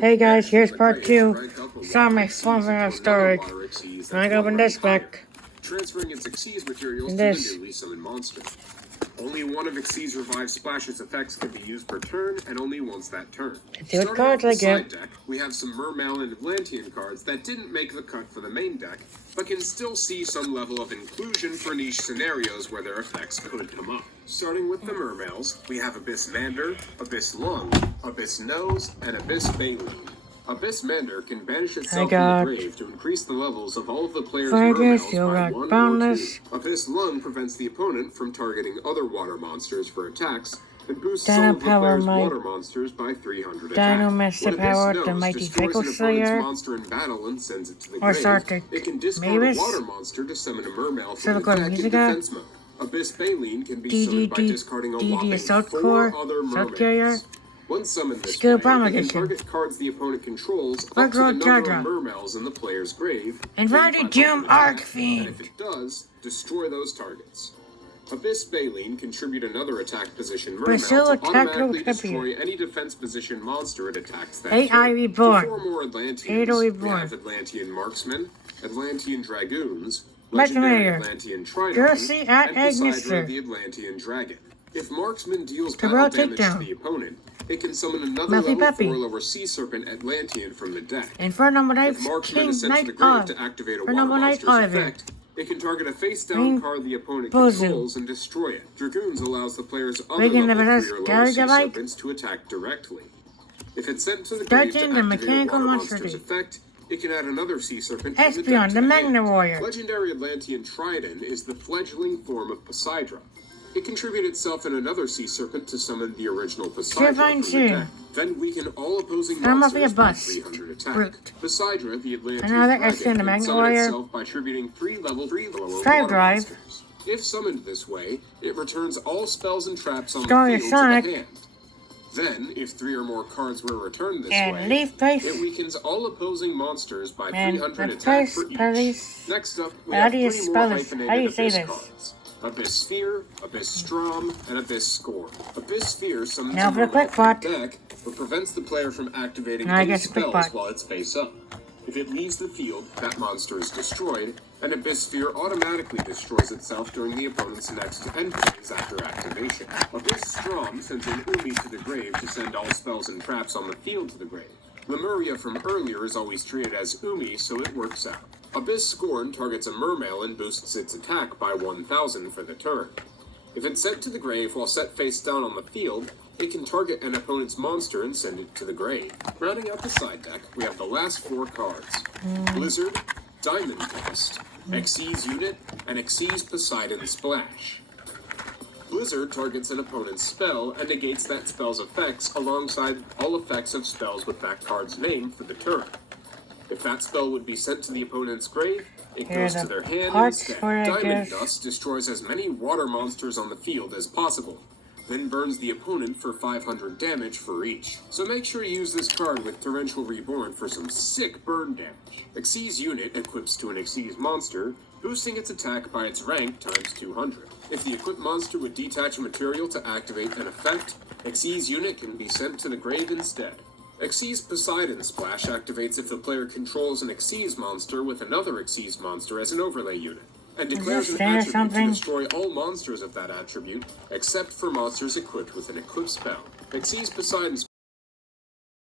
Hey guys, here's part 2. Saw my slumping out of storage. I opened this back. Transferring its Xyz materials And to this. the newly summoned monster. Only one of Xyz Revive Splash's effects can be used per turn, and only once that turn. Let's see what Starting cards off I the get. side deck, we have some Mermail and Atlantean cards that didn't make the cut for the main deck, but can still see some level of inclusion for niche scenarios where their effects could come up. Starting with the Mermails, we have Abyss Mander, Abyss Lung, Abyss Nose, and Abyss Baleen. Abyss Mander can banish itself from the grave to increase the levels of all of the player's Mermails by 1 or 2. Abyss Lung prevents the opponent from targeting other water monsters for attacks, and boosts some of the player's water monsters by 300 attack. Dino Master Power, the Mighty Pickle Slayer, monster in battle and sends it to the or grave. It can discard a water monster to summon a Mermail from the deck in defense mode. Abyss Baleen can be summoned by discarding a whopping 4 other Mermails. Once summoned this way, it can target cards the opponent controls up to the number of Mermails in the player's grave. Invited Doom Arcfiend. And if it does, destroy those targets. Abyss Baleen contribute another attack position Mermail to automatically destroy any defense position monster it attacks that turn. Reborn. For 4 more Atlanteans, we have Atlantean Marksman, Atlantean Dragoons, Legendary Atlantean Tridon, and Poseidon the Atlantean Dragon. If Marksman deals battle damage to the opponent, it can summon another level 4 lower Sea Serpent Atlantean from the deck. And for number 9, if Marksman is sent to the grave to activate a water monster's effect, it can target a face-down card the opponent controls and destroy it. Dragoons allows the player's other level 3 or lower Sea Serpents to attack directly. If it's sent to the grave to activate a water monster's effect, it can add another Sea Serpent from the deck to the hand. Legendary Atlantean Tridon is the fledgling form of Poseidon. It contributes itself and another Sea Serpent to summon the original Poseidon from the deck. Then weaken all opposing monsters by 300 attack. Poseidon, the Atlantean Dragon, can summon itself by tributing 3 level 3 lower water monsters. If summoned this way, it returns all spells and traps on the field to the hand. Then, if 3 or more cards were returned this way, it weakens all opposing monsters by 300 attack for each. Next up, we have 3 more hyphenated Abyss cards. Abyss Sphere, Abyss Strom, and Abyss Scorn. Abyss Sphere summons a Mermail from the deck, but prevents the player from activating any spells while it's face up. If it leaves the field, that monster is destroyed, and Abyss Sphere automatically destroys itself during the opponent's next end phase after activation. Abyss Strom sends an Umi to the grave to send all spells and traps on the field to the grave. Lemuria from earlier is always treated as Umi, so it works out. Abyss Scorn targets a Mermail and boosts its attack by 1000 for the turn. If it's sent to the grave while set face down on the field, it can target an opponent's monster and send it to the grave. Rounding out the side deck, we have the last 4 cards. Blizzard, Diamond Dust, Xyz Unit, and Xyz Poseidon Splash. Blizzard targets an opponent's spell and negates that spell's effects alongside all effects of spells with that card's name for the turn. If that spell would be sent to the opponent's grave, it goes to their hand instead. Diamond Dust destroys as many water monsters on the field as possible, then burns the opponent for 500 damage for each. So make sure you use this card with Torrential Reborn for some sick burn damage. Xyz Unit equips to an Xyz monster, boosting its attack by its rank times 200. If the equipped monster would detach a material to activate an effect, Xyz Unit can be sent to the grave instead. Xyz Poseidon Splash activates if the player controls an Xyz monster with another Xyz monster as an overlay unit, and declares an attribute to destroy all monsters of that attribute, except for monsters equipped with an equipped spell. Xyz Poseidon Splash